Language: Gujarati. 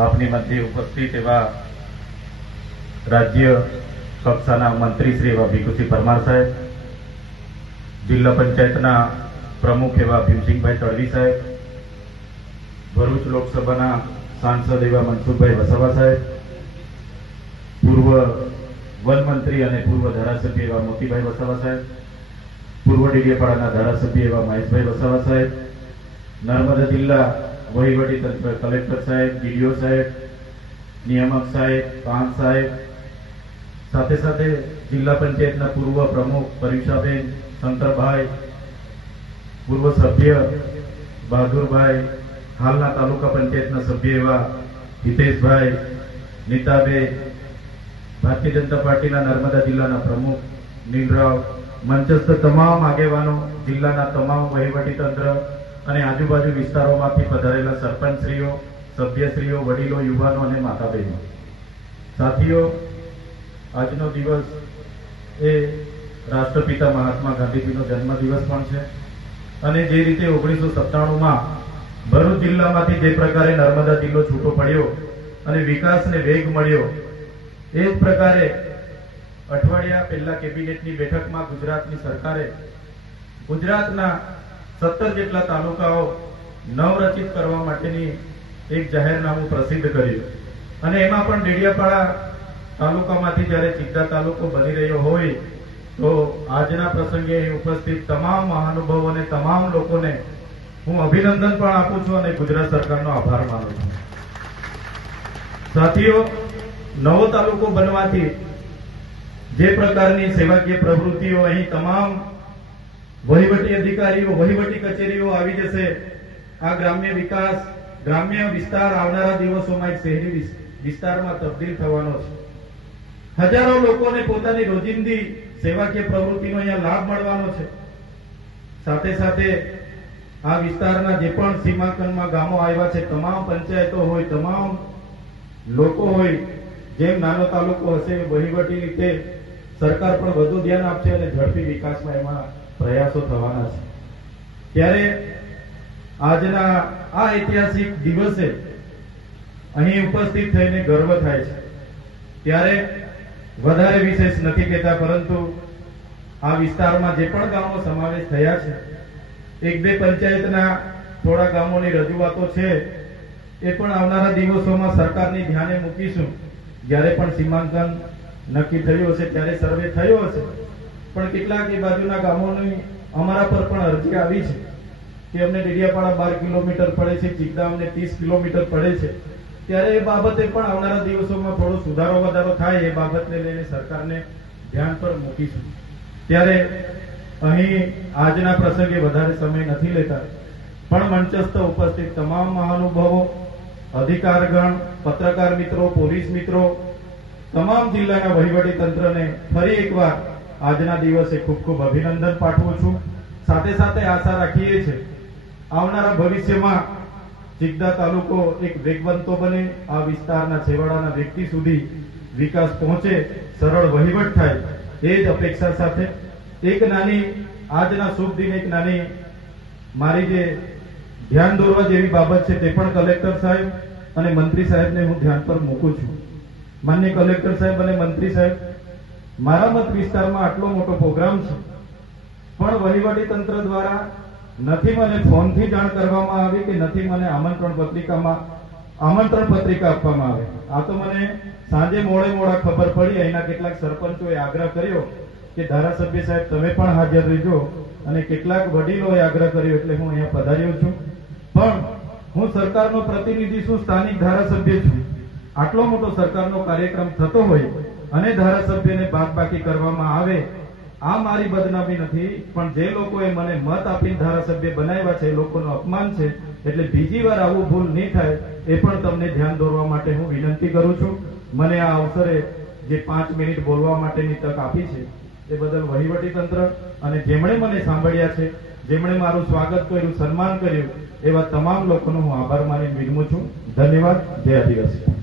આપની મધ્ય ઉપસ્થિત એવા રાજ્ય કક્ષાના મંત્રી શ્રી એવા ભીખુસિંહ પરમાર સાહેબ, જિલ્લા પંચાયતના પ્રમુખ એવા ભીમસિંહભાઈ તડવી સાહેબ, ભરૂચ લોકસભાના સાંસદ એવા મનસુખભાઈ વસાવા સાહેબ, પૂર્વ વન મંત્રી અને પૂર્વ ધારાસભ્ય એવા મોતીભાઈ વસાવા સાહેબ, પૂર્વ ડેડિયાપાડાના ધારાસભ્ય એવા મહેશભાઈ વસાવા સાહેબ, નર્મદા જિલ્લા વહીવટી તંત્ર કલેક્ટર સાહેબ, ડીડીઓ સાહેબ, નિયામક સાહેબ, પાંચ સાહેબ, સાથે સાથે જિલ્લા પંચાયતના પૂર્વ પ્રમુખ પરીક્ષાબેન, શંકરભાઈ, પૂર્વ સભ્ય બહાદુરભાઈ, હાલના તાલુકા પંચાયતના સભ્ય એવા હિતેશભાઈ, નીતાબેન, ભારતીય જનતા પાર્ટીના નર્મદા જિલ્લાના પ્રમુખ નીલરાવ, મંચસ્થ તમામ આગેવાનો, જિલ્લાના તમામ વહીવટી તંત્ર અને આજુબાજુ વિસ્તારોમાંથી પધારેલા સરપંચશ્રીઓ, સભ્યશ્રીઓ, વડીલો, યુવાનો અને માતા બહેનો, સાથીઓ, આજનો દિવસ એ રાષ્ટ્રપિતા મહાત્મા ગાંધીજીનો જન્મદિવસ પણ છે અને જે રીતે 1997માં ભરૂચ જિલ્લામાંથી જે પ્રકારે નર્મદા જિલ્લો છૂટો પડ્યો અને વિકાસને વેગ મળ્યો, એ જ પ્રકારે અઠવાડિયા પહેલા કેબિનેટની બેઠકમાં ગુજરાતની સરકારે ગુજરાતના 17 જેટલા તાલુકાઓ નવરચિત કરવા માટેની એક જાહેરનામું પ્રસિદ્ધ કર્યું અને એમાં પણ ડેડિયાપાડા તાલુકામાંથી જ્યારે ચિત્તા તાલુકો બની રહ્યો હોય તો આજના પ્રસંગે અહીં ઉપસ્થિત તમામ મહાનુભાવોને, તમામ લોકોને હું અભિનંદન પણ આપું છું અને ગુજરાત સરકારનો આભાર માનું છું. સાથીઓ, નવો તાલુકો બનવાથી જે પ્રકારની સેવાકીય પ્રવૃત્તિઓ અહીં તમામ વહીવટી અધિકારીઓ, વહીવટી કચેરીઓ આવી જશે, આ ગ્રામ્ય વિકાસ, ગ્રામ્ય વિસ્તાર આવનારા દિવસોમાં એક શહેરી વિસ્તારમાં તબદીલ થવાનો છે. હજારો લોકોને પોતાની રોજિંદી સેવાકીય પ્રવૃત્તિનો અહીંયા લાભ મળવાનો છે. સાથે સાથે આ વિસ્તારના જે પણ સીમાંકનમાં ગામો આવ્યા છે, તમામ પંચાયતો હોય, તમામ લોકો હોય, જેમ નાનો તાલુકો હશે વહીવટી રીતે સરકાર પણ વધુ ધ્યાન આપશે અને ઝડપી વિકાસમાં એમાં પ્રયાસો થવાના છે. ત્યારે આજના આ ઐતિહાસિક દિવસે અહીં ઉપસ્થિત થઈને ગર્વ થાય છે. ત્યારે વધારે વિશેષ નથી કહેતા, પરંતુ આ વિસ્તારમાં જે પણ ગામો સમાવેશ થયા છે, એક બે પંચાયતના થોડા ગામોની રજૂઆતો છે, એ પણ આવનારા દિવસોમાં સરકારની ધ્યાને મૂકીશું. જ્યારે પણ સીમાંકન નક્કી થયું હશે, ત્યારે સર્વે થયો હશે, પણ કેટલાક એ બાજુના ગામોની અમારા પર પણ અરજી આવી છે કે અમને ડેડિયાપાડા 12 કિલોમીટર પડે છે, ચિત્તા અમને 30 કિલોમીટર પડે છે. ત્યારે એ બાબતે પણ આવનારા દિવસોમાં થોડો સુધારો વધારો થાય, એ બાબતને લઈને સરકારને ધ્યાન પર મૂકીશું. ત્યારે અહીં આજના પ્રસંગે વધારે સમય નથી લેતા, પણ મંચસ્થ ઉપસ્થિત તમામ મહાનુભાવો, અધિકારગણ, પત્રકાર મિત્રો, પોલીસ મિત્રો, તમામ જિલ્લાના વહીવટી તંત્રને ફરી એકવાર આજના દિવસે ખૂબ ખૂબ અભિનંદન પાઠવું છું. સાથે સાથે આશા રાખીએ છીએ આવનારા ભવિષ્યમાં ચિત્તા તાલુકો એક વેગવંતો બને, આ વિસ્તારના છેવાડાના વ્યક્તિ સુધી વિકાસ પહોંચે, સરળ વહીવટ થાય, એ જ અપેક્ષા સાથે એક નાની આજના શુભ દિન એક નાની મારી જે ધ્યાન દોરવા જેવી બાબત છે, તે પણ કલેક્ટર સાહેબ અને મંત્રી સાહેબને હું ધ્યાન પર મૂકું છું. માનનીય કલેક્ટર સાહેબ અને મંત્રી સાહેબ, મારા મત વિસ્તારમાં આટલો મોટો પ્રોગ્રામ છે, પણ વહીવટી તંત્ર દ્વારા નથી મને ફોનથી જાણ કરવામાં આવી કે નથી મને આમંત્રણ પત્રિકા આપવામાં આવે. આ તો મને સાંજે મોડા ખબર પડી. અહીંના કેટલાક સરપંચોએ આગ્રહ કર્યો કે ધારાસભ્ય સાહેબ તમે પણ હાજર રહેજો, અને કેટલાક વડીલોએ આગ્રહ કર્યો, એટલે હું અહીંયા પધાર્યો છું. પણ હું સરકારનો પ્રતિનિધિ છું, સ્થાનિક ધારાસભ્ય છું. આટલો મોટો સરકારનો કાર્યક્રમ થતો હોય અને ધારાસભ્યને બાદબાકી કરવામાં આવે, આ મારી બદનામી નથી, પણ જે લોકોએ મને મત આપીને ધારાસભ્ય બનાવ્યા છે એ લોકોનું અપમાન છે. એટલે બીજી વાર આવું ભૂલ નહીં થાય, એ પણ તમને ધ્યાન દોરવા માટે હું વિનંતી કરું છું. મને આ અવસરે જે 5 મિનિટ બોલવા માટેની તક આપી છે, એ બદલ વહીવટી તંત્ર અને જેમણે મને સાંભળ્યા છે, જેમણે મારું સ્વાગત કર્યું, સન્માન કર્યું, એવા તમામ લોકોનો હું આભાર માની વિનમું છું. ધન્યવાદ. જય આદિવાસી.